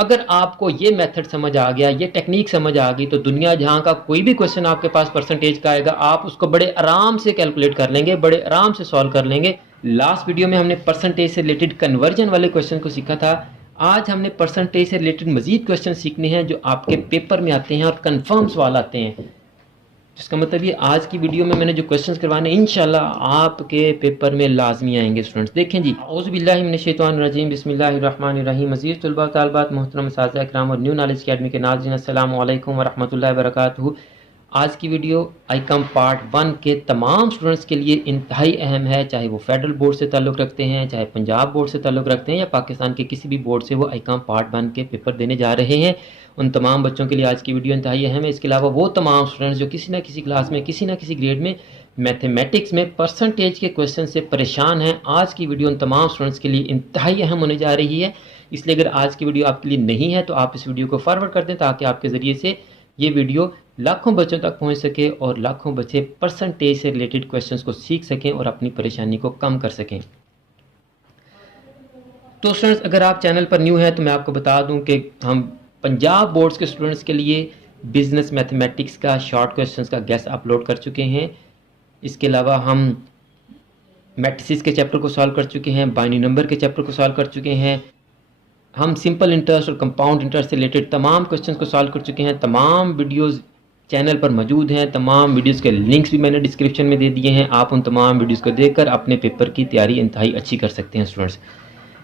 अगर आपको ये मेथड समझ आ गया, ये टेक्निक समझ आ गई, तो दुनिया जहाँ का कोई भी क्वेश्चन आपके पास परसेंटेज का आएगा, आप उसको बड़े आराम से कैलकुलेट कर लेंगे, बड़े आराम से सॉल्व कर लेंगे। लास्ट वीडियो में हमने परसेंटेज से रिलेटेड कन्वर्जन वाले क्वेश्चन को सीखा था। आज हमने परसेंटेज से रिलेटेड मजीद क्वेश्चन सीखने हैं जो आपके पेपर में आते हैं और कन्फर्म सवाल आते हैं। जिसका मतलब ये आज की वीडियो में मैंने जो क्वेश्चंस करवाने इंशाल्लाह आपके पेपर में लाजमी आएंगे। स्टूडेंट्स देखें जी, औज़ुबिल्लाहि मिनश्शैतानिर्रजीम, बिस्मिल्लाहिर्रहमानिर्रहीम। मज़ीद तलबा तलबात, मोहतरम असातिज़ा किराम और न्यू नॉलेज अकेडमी के नाज़रीन, अस्सलामु अलैकुम व रहमतुल्लाहि व बरकातुहू। आज की वीडियो आईकॉम पार्ट 1 के तमाम स्टूडेंट्स के लिए इंतहाई अहम है, चाहे वो फेडरल बोर्ड से ताल्लुक़ रखते हैं, चाहे पंजाब बोर्ड से ताल्लुक़ रखते हैं या पाकिस्तान के किसी भी बोर्ड से वो आईकॉम पार्ट 1 के पेपर देने जा रहे हैं। उन तमाम बच्चों के लिए आज की वीडियो इंतहाई अहम है। इसके अलावा वो तमाम स्टूडेंट्स जो किसी न किसी क्लास में, किसी न किसी ग्रेड में मैथमेटिक्स में परसेंटेज के क्वेश्चन से परेशान हैं, आज की वीडियो उन तमाम स्टूडेंट्स के लिए इंतहाई अहम होने जा रही है। इसलिए अगर आज की वीडियो आपके लिए नहीं है तो आप इस वीडियो को फॉरवर्ड कर दें ताकि आपके ज़रिए से ये वीडियो लाखों बच्चों तक पहुंच सके और लाखों बच्चे परसेंटेज से रिलेटेड क्वेश्चंस को सीख सकें और अपनी परेशानी को कम कर सकें। तो स्टूडेंट्स, अगर आप चैनल पर न्यू हैं तो मैं आपको बता दूं कि हम पंजाब बोर्ड्स के स्टूडेंट्स के लिए बिजनेस मैथमेटिक्स का शॉर्ट क्वेश्चंस का गेस्ट अपलोड कर चुके हैं। इसके अलावा हम मैट्रिसेस के चैप्टर को सॉल्व कर चुके हैं, बाइनरी नंबर के चैप्टर को सॉल्व कर चुके हैं, हम सिंपल इंटरेस्ट और कंपाउंड इंटरेस्ट से रिलेटेड तमाम क्वेश्चंस को सॉल्व कर चुके हैं। तमाम वीडियोस चैनल पर मौजूद हैं, तमाम वीडियोस के लिंक्स भी मैंने डिस्क्रिप्शन में दे दिए हैं। आप उन तमाम वीडियोस को देखकर अपने पेपर की तैयारी इंतहाई अच्छी कर सकते हैं। स्टूडेंट्स,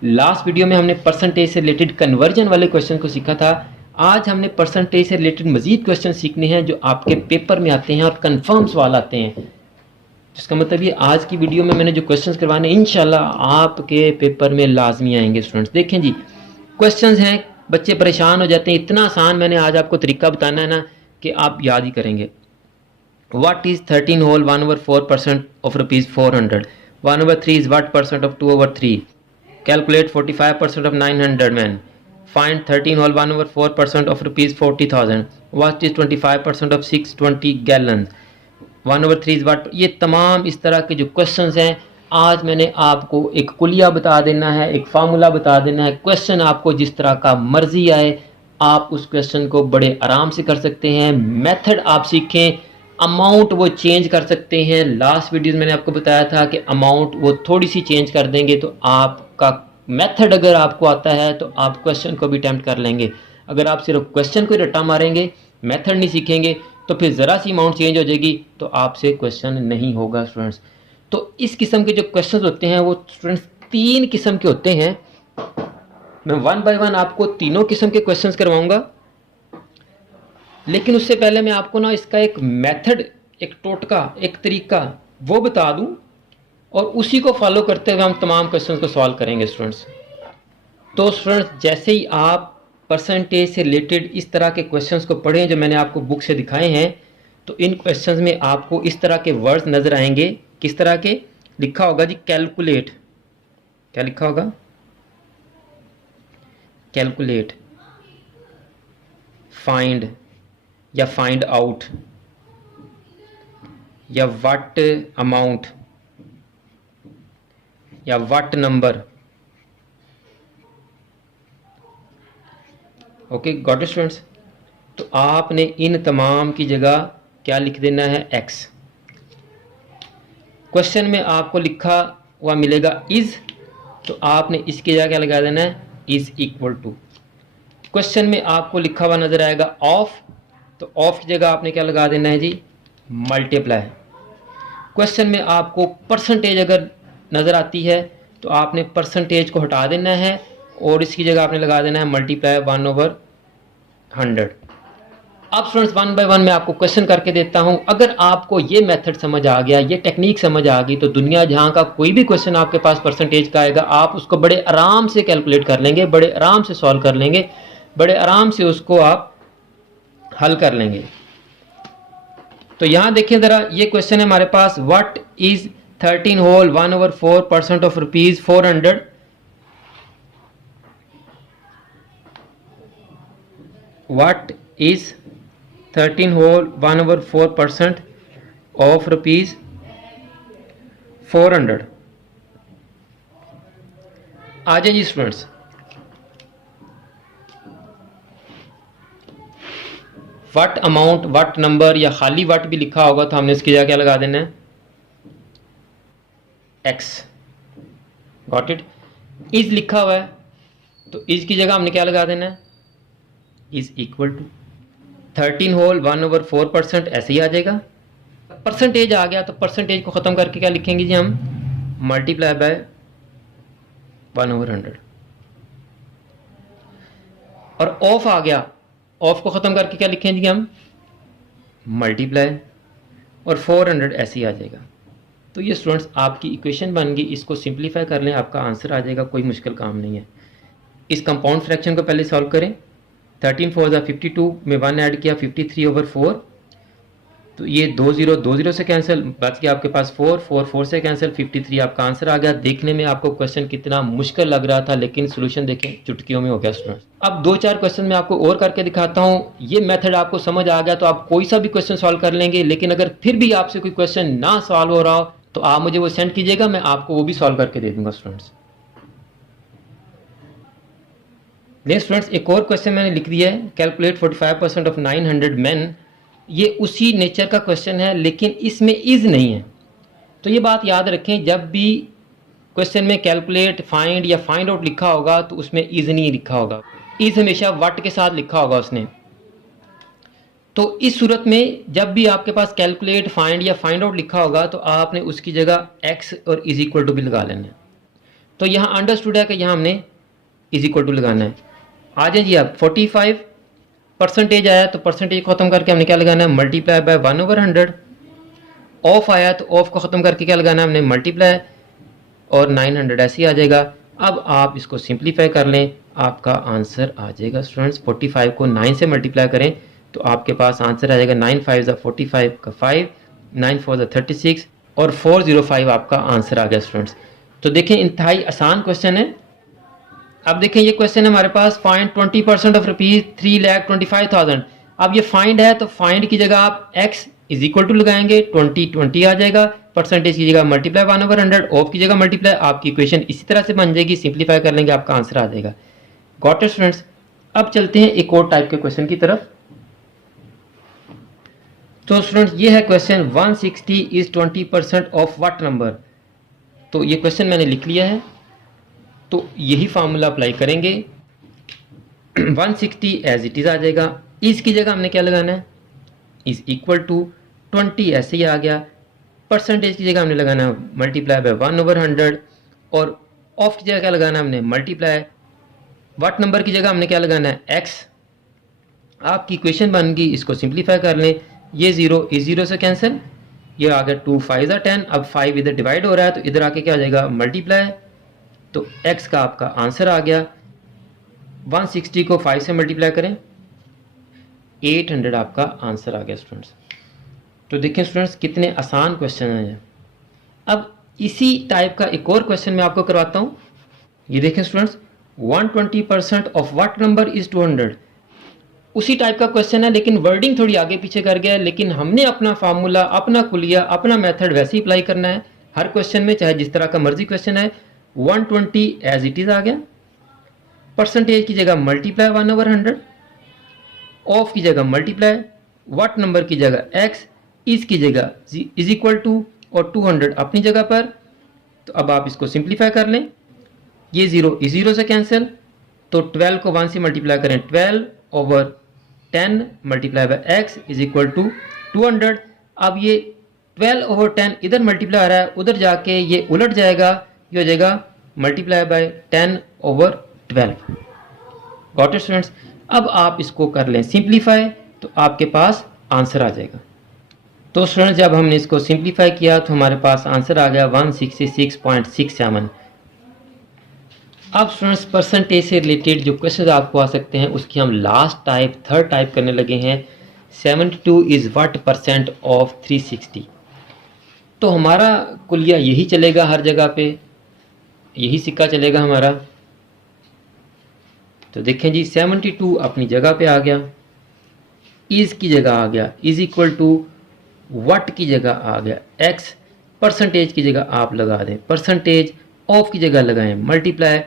लास्ट वीडियो में हमने परसेंटेज से रिलेटेड कन्वर्जन वाले क्वेश्चन को सीखा था। आज हमने परसेंटेज से रिलेटेड मजीद क्वेश्चन सीखने हैं जो आपके पेपर में आते हैं और कन्फर्म सवाल आते हैं। जिसका मतलब ये आज की वीडियो में मैंने जो क्वेश्चन करवाने इंशाल्लाह आपके पेपर में लाजमी आएंगे। स्टूडेंट्स देखें जी, क्वेश्चंस हैं, बच्चे परेशान हो जाते हैं, इतना आसान मैंने आज आपको तरीका बताना है ना कि आप याद ही करेंगे। What is 13 whole 1/4% of ₹400? 1/3 is what percent of 2/3? Calculate 45% ऑफ 900 मैन। फाइंड 13 होल 1/4% ऑफ ₹40,000। व्हाट इज 25% ऑफ 620 गैलन? 1/3 is what? ये तमाम इस तरह के जो क्वेश्चंस हैं, आज मैंने आपको एक कुलिया बता देना है, एक फार्मूला बता देना है। क्वेश्चन आपको जिस तरह का मर्जी आए आप उस क्वेश्चन को बड़े आराम से कर सकते हैं। मेथड आप सीखें, अमाउंट वो चेंज कर सकते हैं। लास्ट वीडियो मैंने आपको बताया था कि अमाउंट वो थोड़ी सी चेंज कर देंगे तो आपका मेथड अगर आपको आता है तो आप क्वेश्चन को भी अटेम्प्ट कर लेंगे। अगर आप सिर्फ क्वेश्चन को रट्टा मारेंगे, मेथड नहीं सीखेंगे, तो फिर ज़रा सी अमाउंट चेंज हो जाएगी तो आपसे क्वेश्चन नहीं होगा। स्टूडेंट्स, तो इस किस्म के जो क्वेश्चंस होते हैं वो स्टूडेंट्स 3 किस्म के होते हैं। मैं 1 बाय 1 आपको तीनों किस्म के क्वेश्चंस करवाऊंगा, लेकिन उससे पहले मैं आपको ना इसका एक मेथड, एक टोटका, एक तरीका वो बता दूं और उसी को फॉलो करते हुए हम तमाम क्वेश्चंस को सॉल्व करेंगे। स्टूडेंट्स, तो स्टूडेंट्स जैसे ही आप परसेंटेज से रिलेटेड इस तरह के क्वेश्चंस को पढ़ें जो मैंने आपको बुक से दिखाए हैं, तो इन क्वेश्चंस में आपको इस तरह के वर्ड्स नज़र आएंगे। किस तरह के? लिखा होगा जी कैलकुलेट। क्या लिखा होगा? कैलकुलेट, फाइंड या फाइंड आउट, या व्हाट अमाउंट, या what number. Okay, got it students? तो आपने इन तमाम की जगह क्या लिख देना है? एक्स। क्वेश्चन में आपको लिखा हुआ मिलेगा इज, तो आपने इसकी जगह क्या लगा देना है? Is equal to. क्वेश्चन में आपको लिखा हुआ नजर आएगा ऑफ, तो ऑफ की जगह आपने क्या लगा देना है जी? मल्टीप्लाई। क्वेश्चन में आपको परसेंटेज अगर नजर आती है तो आपने परसेंटेज को हटा देना है और इसकी जगह आपने लगा देना है मल्टीप्लाई 1/100। अब स्टूडेंट्स 1 बाय 1 मैं आपको क्वेश्चन करके देता हूं। अगर आपको ये मेथड समझ आ गया, ये टेक्निक समझ आ गई, तो दुनिया जहां का कोई भी क्वेश्चन आपके पास परसेंटेज का आएगा आप उसको बड़े आराम से कैलकुलेट कर लेंगे, बड़े आराम से सॉल्व कर लेंगे, बड़े आराम से उसको आप हल कर लेंगे। तो यहां देखिए जरा, ये क्वेश्चन है हमारे पास, what is 13 whole 1/4% of ₹400? What is 13 whole 1/4% of ₹400? आ जाए जी students, what amount, what number या खाली वट भी लिखा होगा तो हमने इसकी जगह क्या लगा देना है, एक्स। Got it. इज लिखा हुआ है तो इज की जगह हमने क्या लगा देना है, इज इक्वल टू 13 होल 1/4%, ऐसे ही आ जाएगा। परसेंटेज आ गया तो परसेंटेज को ख़त्म करके क्या लिखेंगे जी हम, मल्टीप्लाई बाय 1/100। और ऑफ आ गया, ऑफ को ख़त्म करके क्या लिखेंगे जी हम, मल्टीप्लाई और 400 ऐसे ही आ जाएगा। तो ये स्टूडेंट्स आपकी इक्वेशन बन गई, इसको सिंप्लीफाई कर लें, आपका आंसर आ जाएगा, कोई मुश्किल काम नहीं है। इस कंपाउंड फ्रैक्शन को पहले सॉल्व करें। 13 4 52 में 1 ऐड किया 53/4, तो ये 2 0 से कैंसिल, बच गया आपके पास 4 4 4 से कैंसिल, 53 आपका आंसर आ गया। देखने में आपको क्वेश्चन कितना मुश्किल लग रहा था, लेकिन सोल्यूशन देखें चुटकियों में हो गया स्टूडेंट्स। अब 2-4 क्वेश्चन मैं आपको और करके दिखाता हूँ। ये मेथड आपको समझ आ गया तो आप कोई सा भी क्वेश्चन सॉल्व कर लेंगे, लेकिन अगर फिर भी आपसे कोई क्वेश्चन ना सॉल्व हो रहा हो तो आप मुझे वो सेंड कीजिएगा, मैं आपको वो भी सॉल्व करके दे दूंगा स्टूडेंट्स। नेक्स्ट स्टूडेंट्स, एक और क्वेश्चन मैंने लिख दिया है, कैलकुलेट 45% ऑफ 900 मैन। ये उसी नेचर का क्वेश्चन है लेकिन इसमें इज नहीं है, तो ये बात याद रखें, जब भी क्वेश्चन में कैलकुलेट, फाइंड या फाइंड आउट लिखा होगा तो उसमें इज नहीं लिखा होगा, इज हमेशा वट के साथ लिखा होगा उसने। तो इस सूरत में जब भी आपके पास कैलकुलेट, फाइंड या फाइंड आउट लिखा होगा तो आपने उसकी जगह एक्स और इज इक्वल टू भी लगा लेना है। तो यहाँ अंडरस्टूड है कि यहाँ हमने इज इक्वल टू लगाना है। आ जाए जी आप, 45 परसेंटेज आया तो परसेंटेज को ख़त्म करके हमने क्या लगाना है, मल्टीप्लाई बाय 1/100। ऑफ आया तो ऑफ को ख़त्म करके क्या लगाना है हमने, मल्टीप्लाई और 900 ऐसे ही आ जाएगा। अब आप इसको सिंप्लीफाई कर लें, आपका आंसर आ जाएगा स्टूडेंट्स, 45 को 9 से मल्टीप्लाई करें तो आपके पास आंसर आ जाएगा 9 5 45 का 5, 9 4 36 और 405 आपका आंसर आ गया स्टूडेंट्स। तो देखें इंतहाई आसान क्वेश्चन है। अब देखें ये क्वेश्चन है हमारे पास, फाइंड 20% ऑफ रुपीज़ 3,25,000। अब ये फाइंड है तो फाइंड की जगह आप x इज इक्वल टू लगाएंगे, 20 आ जाएगा, परसेंटेज की जगह मल्टीप्लाई 1/100, ऑफ की जगह मल्टीप्लाई, आपकी इक्वेशन इसी तरह से बन जाएगी। सिंप्लीफाई कर लेंगे आपका आंसर आ जाएगा। Got it students. अब चलते हैं एक और टाइप के क्वेश्चन की तरफ। तो स्टूडेंट्स ये है question, 160 is 20% of what number. तो ये क्वेश्चन मैंने लिख लिया है, तो यही फार्मूला अप्लाई करेंगे। 160 एज इट इज़ आ जाएगा, इस की जगह हमने क्या लगाना है, इज इक्वल टू 20 ऐसे ही आ गया, परसेंटेज की जगह हमने लगाना है मल्टीप्लाई बाय 1/100 और ऑफ की जगह क्या लगाना है हमने, मल्टीप्लाई, व्हाट नंबर की जगह हमने क्या लगाना है, एक्स। आपकी इक्वेशन बन गई, इसको सिंप्लीफाई कर लें, ये 0 इस 0 से कैंसिल, ये आ गया 2 5 10, अब 5 इधर डिवाइड हो रहा है तो इधर आके क्या आ जाएगा, मल्टीप्लाई, तो x का आपका आंसर आ गया। 160 को 5 से मल्टीप्लाई करें, 800 आपका आंसर आ गया स्टूडेंट्स। तो देखें स्टूडेंट्स कितने आसान क्वेश्चन हैं। अब इसी टाइप का एक और क्वेश्चन मैं आपको करवाता हूँ। ये देखें students, 120% of what number is 200। उसी टाइप का क्वेश्चन है लेकिन वर्डिंग थोड़ी आगे पीछे कर गया है, लेकिन हमने अपना फार्मूला, अपना कुलिया, अपना मेथड वैसे ही अप्लाई करना है हर क्वेश्चन में, चाहे जिस तरह का मर्जी क्वेश्चन है। 120 एज इट इज़ आ गया, परसेंटेज की जगह मल्टीप्लाई 1/100, ऑफ की जगह मल्टीप्लाई, व्हाट नंबर की जगह x, इस की जगह इज इक्वल टू और 200 अपनी जगह पर। तो अब आप इसको सिंप्लीफाई कर लें, ये 0 इस 0 से कैंसिल, तो 12 को 1 से मल्टीप्लाई करें, 12/10 multiply by x is equal to 200। अब ये 12/10 इधर मल्टीप्लाई आ रहा है, उधर जाके ये उलट जाएगा, ये हो जाएगा multiply bye 10/12। Got it students. अब आप इसको कर लें सिंप्लीफाई तो आपके पास आंसर आ जाएगा। तो स्टूडेंट्स जब हमने इसको सिंप्लीफाई किया तो हमारे पास आंसर आ गया 166.67। अब स्टूडेंट्स परसेंटेज से रिलेटेड जो क्वेश्चन आपको आ सकते हैं उसकी हम लास्ट टाइप, थर्ड टाइप करने लगे हैं। 72 इज़ व्हाट परसेंट ऑफ 360। तो हमारा कुलिया यही चलेगा, हर जगह पे यही सिक्का चलेगा हमारा। तो देखें जी 72 अपनी जगह पे आ गया, इज की जगह आ गया इज इक्वल टू, व्हाट की जगह आ गया एक्स, परसेंटेज की जगह आप लगा दें परसेंटेज, ऑफ की जगह लगाएं मल्टीप्लाई,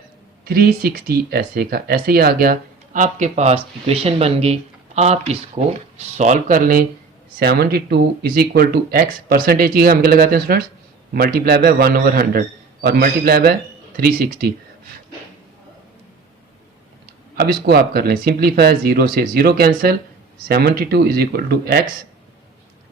360 ऐसे का ऐसे ही आ गया। आपके पास इक्वेशन बन गई, आप इसको सॉल्व कर लें। 72 is equal to x, percentage की हम क्या लगाते हैं स्टूडेंट्स, मल्टीप्लाई बाय 1/100 और मल्टीप्लाई बाय 360। अब इसको आप कर लें सिंप्लीफाई, 0 से 0 cancel, 72 is equal to x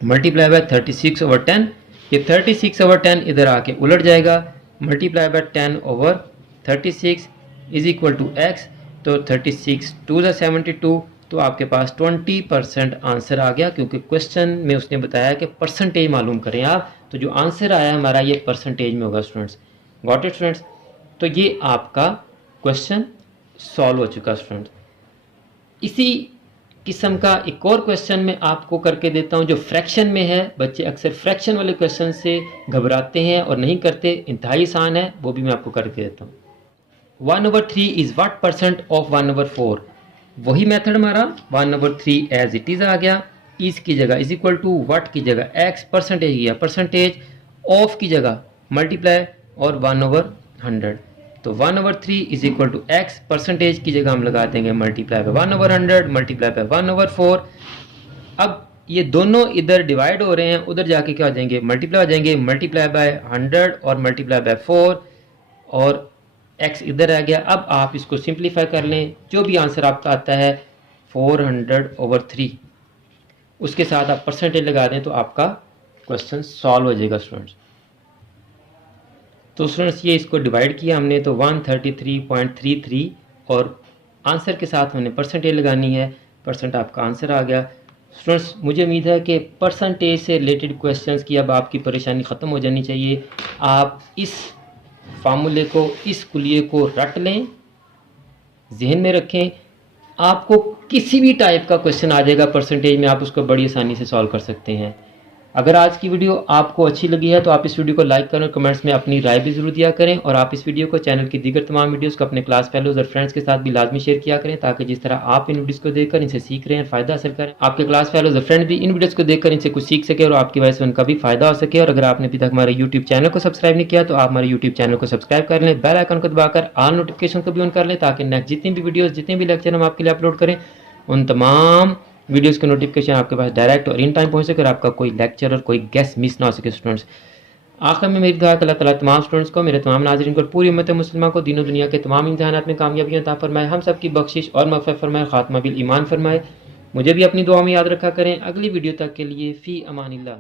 multiply by 36/10। ये 36/10 इधर आके उलट जाएगा, multiply by 10/36 is equal to x. तो 36 2 ज़ा 72, तो आपके पास 20% आंसर आ गया, क्योंकि क्वेश्चन में उसने बताया कि परसेंटेज मालूम करें आप, तो जो आंसर आया हमारा ये परसेंटेज में होगा स्टूडेंट्स। Got it students? तो ये आपका क्वेश्चन सॉल्व हो चुका स्टूडेंट्स। इसी किस्म का एक और क्वेश्चन मैं आपको करके देता हूं जो फ्रैक्शन में है। बच्चे अक्सर फ्रैक्शन वाले क्वेश्चन से घबराते हैं और नहीं करते, इंतहाई आसान है, वो भी मैं आपको करके देता हूं। 1/3 इज व्हाट परसेंट ऑफ 1/4? वही मेथड हमारा 1/3 एज इट इज आ गया, इज की जगह इज इक्वल टू व्हाट की जगह एक्स, परसेंटेज किया परसेंटेज, ऑफ की जगह मल्टीप्लाई और 1/100। तो 1/3 is equal to x, percentage की जगह हम लगा देंगे मल्टीप्लाई बाय 1/100 मल्टीप्लाई बाय 1/4। अब ये दोनों इधर डिवाइड हो रहे हैं, उधर जाके क्या हो जाएंगे, मल्टीप्लाई हो जाएंगे, मल्टीप्लाई बाय 100 और मल्टीप्लाई बाय 4 और x इधर आ गया। अब आप इसको सिंप्लीफाई कर लें, जो भी आंसर आपका आता है 400/3, उसके साथ आप परसेंटेज लगा दें तो आपका क्वेश्चन सॉल्व हो जाएगा स्टूडेंट्स। तो स्टूडेंट्स ये इसको डिवाइड किया हमने, तो 133.33 और आंसर के साथ हमने परसेंटेज लगानी है, परसेंट आपका आंसर आ गया। स्टूडेंट्स मुझे उम्मीद है कि परसेंटेज से रिलेटेड क्वेश्चंस की अब आपकी परेशानी ख़त्म हो जानी चाहिए। आप इस फार्मूले को, इस कुलिये को रट लें, जहन में रखें, आपको किसी भी टाइप का क्वेश्चन आ जाएगा परसेंटेज में, आप उसको बड़ी आसानी से सॉल्व कर सकते हैं। अगर आज की वीडियो आपको अच्छी लगी है तो आप इस वीडियो को लाइक करें और कमेंट्स में अपनी राय भी जरूर दिया करें, और आप इस वीडियो को चैनल की दीगर तमाम वीडियोस को अपने क्लास फेलोज और फ्रेंड्स के साथ भी लाजमी शेयर किया करें, ताकि जिस तरह आप इन वीडियोस को देखकर इनसे सीख रहे हैं, फ़ायदा हासिल करें, आपके क्लास फेलोज और फ्रेंड भी इन वीडियोस को देखकर इनसे कुछ सीख सके और आपकी वजह से उनका भी फ़ायदा हो सके। और अगर आपने अभी तक हमारे यूट्यूब चैनल को सब्सक्राइब नहीं किया तो आप हमारे यूट्यूब चैनल को सब्सक्राइब कर लें, बेल आइकन को दबाकर ऑल नोटिफिकेशन को भी ऑन कर लें, ताकि नेक्स्ट जितनी भी वीडियोज़, जितने भी लेक्चर हम आपके लिए अपलोड करें, उन तमाम वीडियोस के नोटिफिकेशन आपके पास डायरेक्ट और इन टाइम पहुंच सके और आपका कोई लेक्चर और कोई गेस्ट मिस ना हो सके स्टूडेंट्स। आखिर में मेरी दुआ है अल्लाह ताला तमाम स्टूडेंट्स को, मेरे तमाम नाज़रीन को, पूरी उम्मत मुस्लिमा को दीनों दुनिया के तमाम इम्तिहानात में कामयाबी अता फरमाए, हम सब की बख्शिश और मग़फ़िरत फरमाए, ख़ात्मा बिल ईमान फरमाए। मुझे भी अपनी दुआ में याद रखा करें। अगली वीडियो तक के लिए फ़ी अमानिल्लाह।